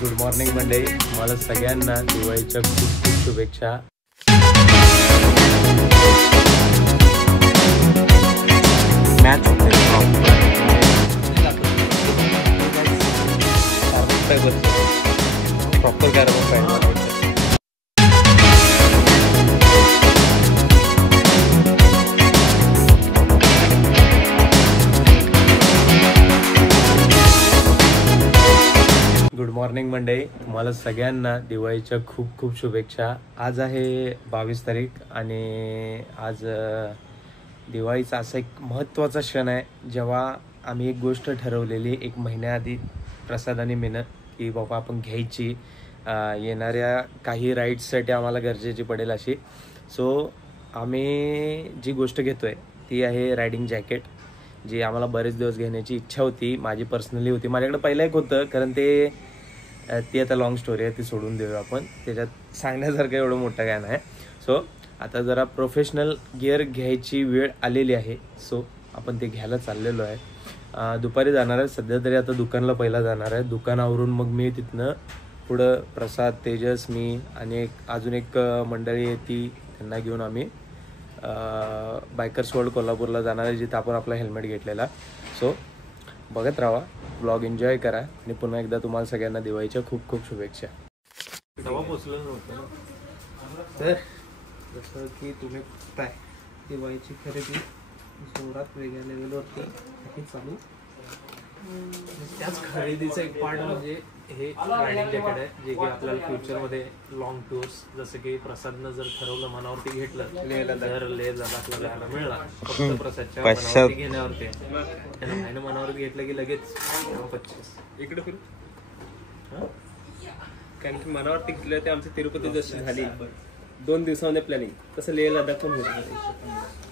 Good morning मंडळी, तुम्हाला सगळ्यांना दिवाळीच्या खूप खूप शुभेच्छा. Match proper carbon fibre. Good morning मंडळी, तुम्हाला सगळ्यांना दिवाळीच्या खूप खूप शुभेच्छा. आज आहे 22 तारीख आणि आज दिवाळीचा असा एक महत्त्वाचा क्षण आहे जेव्हा आम्ही एक गोष्ट ठरवलेली एक महिन्याआधी प्रसादाने मेहनत की बाबा आपण घ्यायची येणाऱ्या काही राईड्ससाठी आम्हाला गरजेची पडेल अशी. सो आम्ही जी गोष्ट घेतो आहे ती आहे रायडिंग जॅकेट, जी आम्हाला बरेच दिवस घेण्याची इच्छा होती. माझी पर्सनली होती, माझ्याकडे पहिलं एक होतं, कारण ती आता लॉंग स्टोरी आहे, ती सोडून देऊ आपण. त्याच्यात सांगण्यासारखं एवढं मोठं काय नाही. सो आता जरा प्रोफेशनल गिअर घ्यायची वेळ आलेली आहे. सो आपण ते घ्यायला चाललेलो आहे. दुपारी जाणार आहे. सध्या तरी आता दुकानला पहिला जाणार आहे. दुकानावरून मग मी तिथनं पुढं प्रसाद, तेजस, मी आणि अजून एक मंडळी आहे ती, त्यांना घेऊन आम्ही बायकर्स वर्ल्ड कोल्हापूरला जाणार आहे, जिथं आपण आपला हेल्मेट घेतलेला. सो बघत राहा, ब्लॉग एन्जॉय करा आणि पुन्हा एकदा तुम्हाला सगळ्यांना दिवाळीच्या खूप खूप शुभेच्छा. तेव्हा पोचलो नव्हतं तर जसं की तुम्ही बघताय दिवाळीची खरेदी जोरात वेगळ्या लेवलवरती आहे चालू. त्याच खरेदीचं एक पार्ट म्हणजे हे रायडिंग जॅकेट आहे, जे की आपल्याला फ्युचरमध्ये लॉंग टूर्स, जसं की प्रसादनं जर ठरवलं मनावरती घेतलं तर लेह लडाखला जायला मिळणार. फक्त प्रसादच्या मनावरती घेण्यावरती, त्याला मायनं मनावरती घेतलं की लगेच 25 इकडे फिरू. कारण की मनावरती घेतलं ते आमची तिरुपती जशी झाली 2 दिवसामध्ये प्लॅनिंग, तसं लेह लडाख पण होत नाही.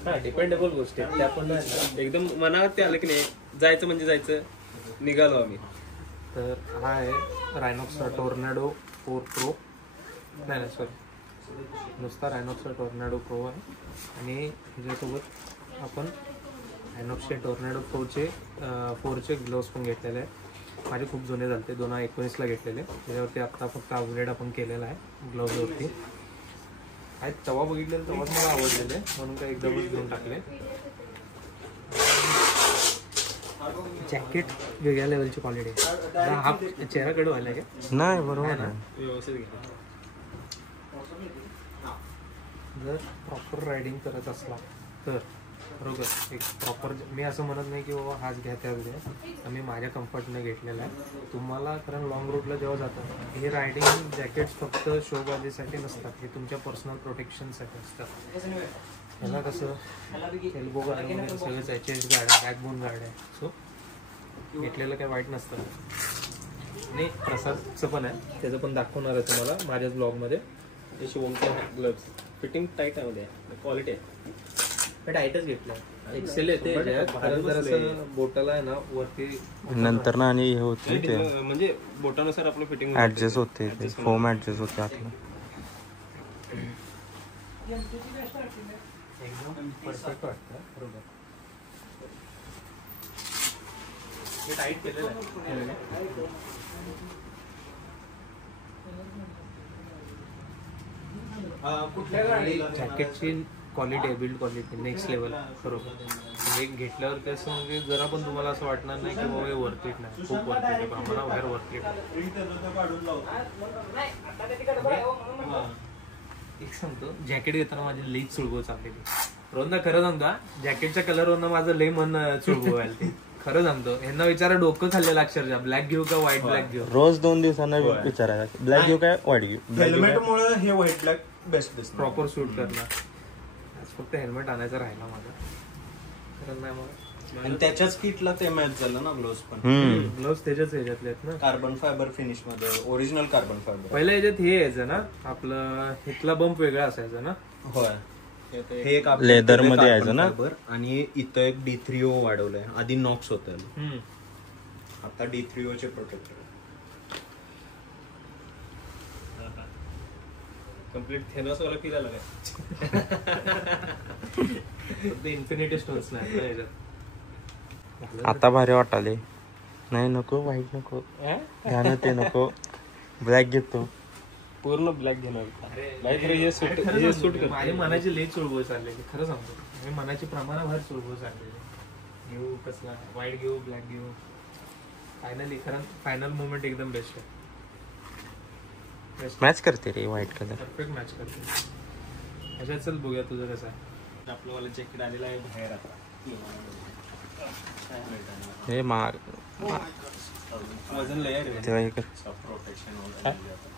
हा डिपेंडेबल गोष्टी आहेत त्या पण एकदम मनावरती आलं की नाही, जायचं म्हणजे जायचं, निघालो आम्ही. तर हा आहे रायनॉक्सचा टॉर्नेडो 4 प्रो, नाही सॉरी, नुसता रायनॉक्सचा टॉर्नेडो प्रो आहे. आणि ह्याच्यासोबत आपण रायनॉक्सचे टॉर्नेडो 4चे ग्लोव्स पण घेतलेले आहे. माझे खूप जुने झाले, 2019ला घेतलेले. त्याच्यावरती आत्ता फक्त अपग्रेड आपण केलेला आहे ग्लोव्सवरती. आहेत तवा बघितलेलं तेव्हाच मला आवडलेले, म्हणून काय एकदमच घेऊन टाकले. जॅकेट वेगळ्या लेवलची क्वालिटी आहे. हा चेहरा कडू व्हायला का नाही, बरोबर ना, व्यवस्थित घे. जर प्रॉपर रायडिंग करत असला तर बरोबर एक प्रॉपर, मी असं म्हणत नाही की बाबा हाच घ्या त्याच घ्या, आम्ही माझ्या कम्फर्टने घेतलेला आहे. तुम्हाला कारण लॉंग रूटला जेव्हा जातात हे रायडिंग जॅकेट्स फक्त शोबाजीसाठी नसतात, हे तुमच्या पर्सनल प्रोटेक्शनसाठी असतात. ह्याला कसं एल्बो गार्ड वगैरे सगळंच आहे, चेस्ट गार्ड आहे, बॅकबोन गार्ड आहे. सो घेतलेलं काही वाईट नसतं. आणि प्रसादचं पण आहे, त्याचं पण दाखवणार आहे तुम्हाला माझ्याच ब्लॉगमध्ये. शिवमचे ग्लव्स फिटिंग टाईट आहे, क्वालिटी आहे. टाईटच घेतलं, एक्सेल येते जरा बोटाला आहे ना वरती, नंतर ना आणि हे होते ते म्हणजे बोटानुसार आपलं फिटिंग ऍडजस्ट होते, फोम ऍडजस्ट होते आतलं. एकदम परफेक्ट वाटतं. बरोबर हे टाईट केलेलं आहे. जॅकेटची क्वालिटी आहे, बिल्ड क्वालिटी नेक्स्ट लेवल. बरोबर हे घेतल्यावर कसं म्हणजे जरा पण तुम्हाला असं वाटणार नाही की बाबा हे वर्थीट नाही, खूप वर्थीट आहे, प्रमाणाबाहेर वर्थीट आहे. एक सांगतो, जॅकेट घेताना माझी लई चुळबुळ चाललेली. रोंदा खरं सांगतो, जॅकेटच्या कलरवरनं माझं लई मन चुळबुळ व्हायला ते खरं सांगतो. यांना विचारा डोकं खाल्लेलं अक्षरशः, ब्लॅक घेऊ का व्हाईट ब्लॅक घेऊ. रोज 2 दिवसांना विचारायला, ब्लॅक घेऊ काय व्हाईट घेऊ. हेल्मेटमुळे हे व्हाईट ब्लॅक बेस्ट दिसतं, प्रॉपर सूट करणार. फक्त हेल्मेट आणायचं राहिला माझं, कारण नाही मग. आणि त्याच्याच किटला ते मॅच झालं ना ग्लोव्स पण. ग्लोव्स त्याच्याच ह्याच्यातले आहेत ना, कार्बन फायबर फिनिश मध्ये, ओरिजिनल कार्बन फायबर. पहिल्या ह्याच्यात हे यायचं ना आपलं, इथला बंप वेगळा असायचा ना. होय, हे एक लेदर मध्ये यायचं ना. आणि इथं एक D3O वाढवलंय. आधी नॉक्स होत, आता D3O चे प्रोटेक्टर. कम्प्लीट थेनॉस वाला फील आला काय. इन्फिनिटी स्टोन्स नाही आता भारी वाटाले. नाही नको, वाईट नको, गाणं ते नको. ब्लॅक घेतो. पूर्ण ब्लॅक घेणार नाही खरं हे सूट हे सूट करतं. माझ्या मनाची लई चुळबुळ चाललेली खरं सांगतो. मी मनाची प्रमाणाबाहेर चुळबुळ चाललेली. घेऊ कसला व्हाईट घेऊ ब्लॅक घेऊ. फायनली खरं फायनल मोमेंट एकदम बेस्ट आहे. मॅच करते रे व्हाईट कलर. परफेक्ट मॅच करते. अच्छा चल बघूया तुझं कसं आहे. आपलं वाला जॅकेट आलेला आहे बाहेर आता. हे माग वजन लय आहे रे. तेव्हा हे कर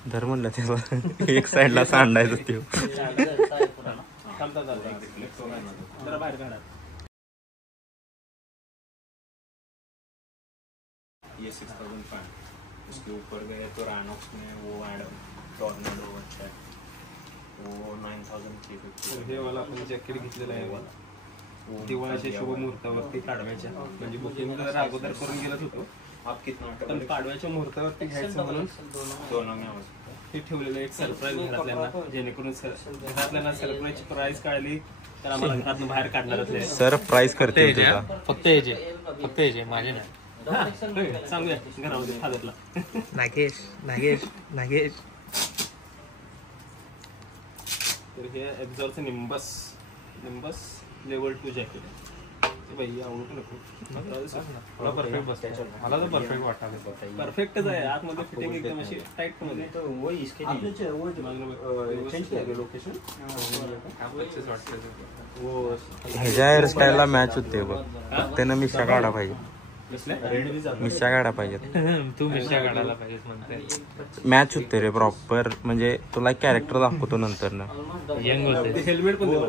धर म्हणलं त्याला एक साईडला सांडायचं ते. थांबता जरा बाहेर काढा. ये 6500 उसके ऊपर गए तो रानॉक्स में वो एडम टॉर्नेडो अच्छा है वो 9350. हे वाला आपण जॅकेट घेतलेलं आहे दिवाळीच्या शुभ मुहूर्तावरती पाडव्याच्या म्हणजे बुकिंग जर अगोदर करून गेलत होतो आप कितना पण पाडव्याच्या मुहूर्तावरती घ्यायचं म्हणून दोनों में आवाज. हे ठेवलेलं एक सरप्राईज घरातल्यांना जेणेकरून घरातल्यांना सरप्राईजची प्राईज कळली तर आम्हाला घरातून बाहेर काढणारच नाही. सर प्राईज करते तुझा. फक्त याचे माझे नाही. सांगूया घरामध्ये फादरला नागेश तर हे एक्झॉरचं निंबस लेवल 2 जॅकेट आहे. भाई आवडू नको मला परफेक्ट बसतो. मला तर परफेक्ट वाटतं. परफेक्टच आहे आतमध्ये फिटिंग एकदम अशी टाईट मध्ये. ह्याच्या हेअरस्टाईलला मॅच होते बघ. त्यानं मिशा काढा पाहिजे. मिशा काढा पाहिजेत. तू मिशा काढायला पाहिजेस म्हणते. मॅच होते रे प्रॉपर. म्हणजे तुला कॅरेक्टर दाखवतो नंतर ना. यंग होते. हेल्मेट पण दिलं.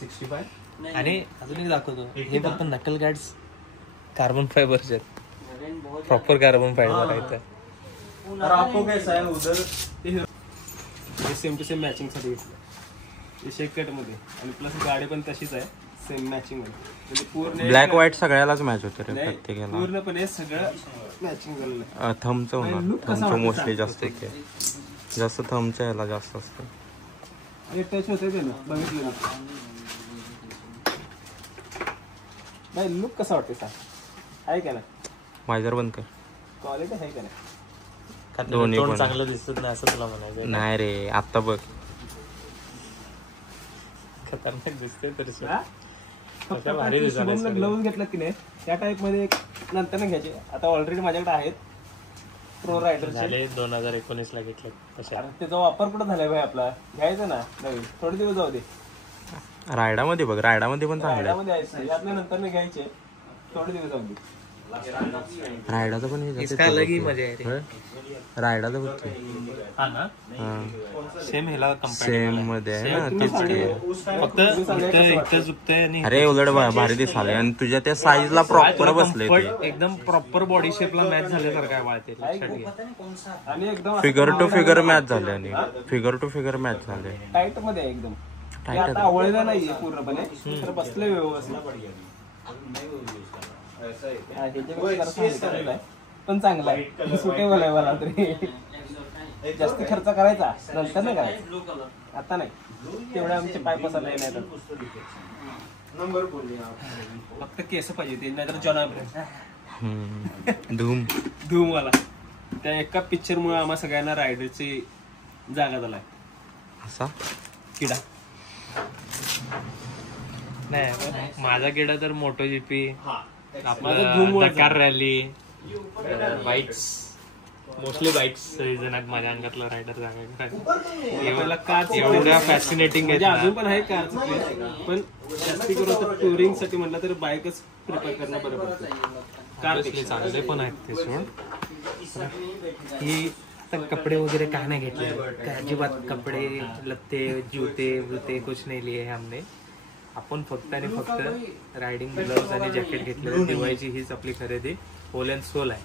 65. आणि अजून एक दाखवतो. हे फक्त नकल गार्ड्स कार्बन फायबरचे आहेत. प्रॉपर कार्बन फायबर आहे. और आपको कैसा है उधर? हे सेम टू सेम मॅचिंग साठी घेतलं. हे शेकट मध्ये आणि प्लस गाडी पण तशीच आहे सेम मॅचिंग मध्ये. म्हणजे पूर्ण ब्लॅक व्हाईट सगळ्यालाच मॅच होते रे नाही, प्रत्येकाला. पूर्णपणे सगळं मॅचिंग झालेलं आहे. थमचं होणार. थमचं मोस्टली जास्त येते. जास्त थमच्या ह्याला जास्त असतं. आणि टच होते ते ना बघितलं नाही. लुक कसा वाटते सांग. आहे का ना वायझर बंद कर. क्वालिटी आहे का नाही. दोन्ही पण चांगलं दिसत नाही असं तुला म्हणायचं. नाही रे आता बघ. खतरनाक दिसते तर फक्त शुभमला ग्लोव्ज घेतलं की नाही त्या टाईप मध्ये नंतर घ्यायचे. आता ऑलरेडी माझ्याकडे आहेत प्रो रायडरचे. 2019 ला घेतले. त्याचा वापर कुठं झालाय भाई आपला. घ्यायचं ना नवीन थोडे दिवस जाऊ दे. रायडामध्ये बघ. रायडामध्ये पण चांगलं आहे. रायडामध्ये आहे आपल्या नंतर नाही घ्यायचे थोडे दिवस जाऊ दे. रायडाचं पण हे इसका अलग ही मजा आहे रे. रायडाचं बघ. हा ना सेम ह्याला सेम मध्ये आहे ना तेच की. फक्त इथं चुकतंय आणि अरे उलट भारी दिसाले आणि तुझ्या त्या साईजला प्रॉपर बसले ते. एकदम प्रॉपर बॉडी शेपला मॅच झाल्यासारखं आहे वाळते. आणि एकदम फिगर टू फिगर मॅच झाले आणि फिगर टू फिगर मॅच झाले. टाईट मध्ये आहे एकदम. हे आता आवळलेलं नाहीये पूर्णपणे तर बसले व्यवस्थित. पण चांगला आहे सुटेबल आहे मला तरी. जास्त खर्च करायचा नंतर नाही करायचा आता नाही. तेवढे आमचे पाय पसरले नाही तर फक्त केस पाहिजे ते नाहीतर जॉन धूम धूमवाला. त्या एका पिक्चर मुळे आम्हा सगळ्यांना रायडरची जागा झालाय. असा किडा नाही माझा किडा तर मोटो जीपी डकार रॅली बाईक्स मोस्टली बाईक्स सगळेजण माझ्या अंगातला रायडर एवढा कार एवढ्या फॅसिनेटिंग म्हणजे अजून पण आहे कारचं पण जास्ती करून तर टुरिंग साठी म्हणलं तर बाईकच प्रिफर करणं बरं पडतं. कार चांगले पण आहेत ते सोड. ही कपडे वगैरे काय नाही घेतले अजिबात. कपडे लत्ते जूते कुछ नाही लिए हमने. आपण फक्त आणि फक्त रायडिंग ग्लोव्ज आणि जॅकेट घेतले. दिवाळीची हीच आपली खरेदी होल अँड सोल आहे.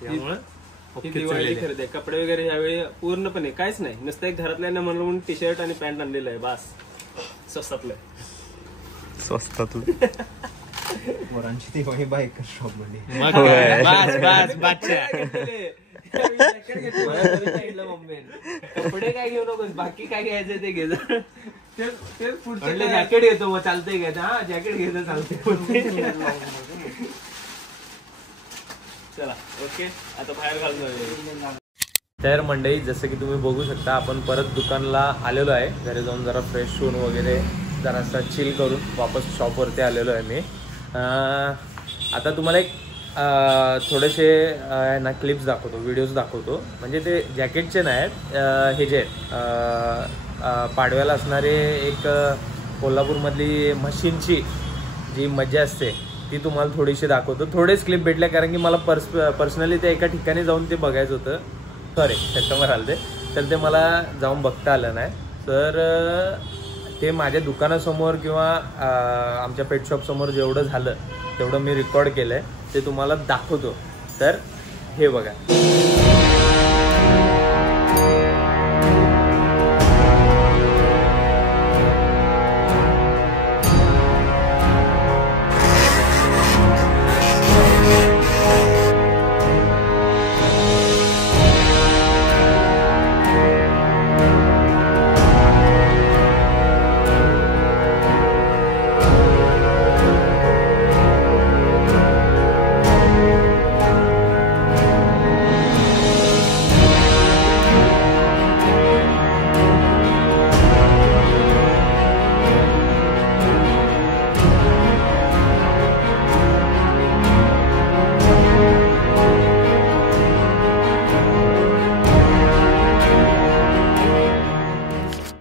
त्यामुळे दिवाळी खरेदी आहे. कपडे वगैरे यावेळी पूर्णपणे काहीच नाही नुसतं एक घरातल्यांना म्हणून टी शर्ट आणि पॅन्ट आणलेलं आहे बास. स्वस्तातलं पोरांची दिवाळी बाईक शॉप मध्ये. कपडे काय घेऊ नकोस बाकी काय घ्यायचं ते घे. जॅकेट घेतो मग चालतंय घ्यायचं. हा जॅकेट घ्यायचं चालतंय. चला ओके, आता बाहेर घालून. तर मंडळी, जसं की तुम्ही बघू शकता, आपण परत दुकानला आलेलो आहे. घरी जाऊन जरा फ्रेश होऊन वगैरे जरासा चिल करून वापस शॉपवरती आलेलो आहे मी. आता तुम्हाला एक थोडेसे ना क्लिप्स दाखवतो, व्हिडिओज दाखवतो. म्हणजे ते जॅकेटचे नाही आहेत, हे जे आहेत पाडव्याला असणारे एक कोल्हापूरमधली मशीनची जी मजा असते ती तुम्हाला थोडीशी दाखवतो. थोडेच क्लिप भेटले कारण की मला पर्सनली ते एका ठिकाणी जाऊन ते बघायचं होतं. सॉरी, कस्टमर आले ते, तर ते मला जाऊन बघता आलं नाही. तर ते माझ्या दुकानासमोर किंवा आमच्या पेट शॉपसमोर जेवढं झालं तेवढं मी रेकॉर्ड केलं आहे, ते तुम्हाला दाखवतो. तर हे बघा.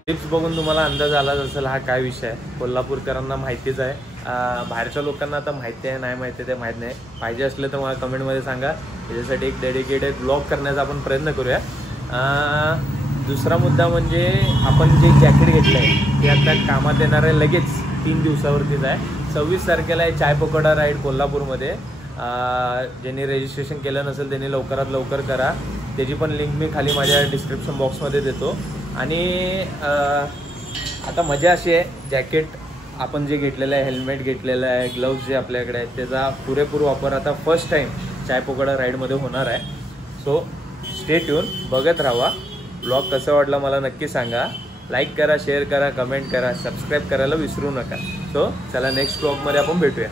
टिप्स बघून तुम्हाला अंदाज आलाच असेल हा काय विषय आहे. कोल्हापूरकरांना माहितीच आहे, बाहेरच्या लोकांना आता माहिती आहे नाही माहिती ते माहीत नाही. पाहिजे असलं तर मला कमेंटमध्ये सांगा, त्याच्यासाठी एक डेडिकेटेड ब्लॉग करण्याचा आपण प्रयत्न करूया. दुसरा मुद्दा म्हणजे आपण जे जॅकेट घेतलं आहे ते आता कामात येणार आहे लगेच 3 दिवसावरतीच आहे. 26 तारखेला आहे चाय पकोडा राईड कोल्हापूरमध्ये. ज्यांनी रजिस्ट्रेशन केलं नसेल त्यांनी लवकरात लवकर करा. त्याची पण लिंक मी खाली माझ्या डिस्क्रिप्शन बॉक्समध्ये देतो. आणि आता मजा अशी आहे, जॅकेट आपण जे घेतलेलं आहे, हेल्मेट घेतलेलं आहे, ग्लव्स जे आपल्याकडे आहेत, त्याचा पुरेपूर वापर आता फर्स्ट टाईम चाय पकोडा राईडमध्ये होणार आहे. सो स्टे ट्यून, बघत राहा. ब्लॉग कसं वाटला मला नक्की सांगा. लाईक करा, शेअर करा, कमेंट करा, सबस्क्राईब करायला विसरू नका. सो चला नेक्स्ट ब्लॉगमध्ये आपण भेटूया.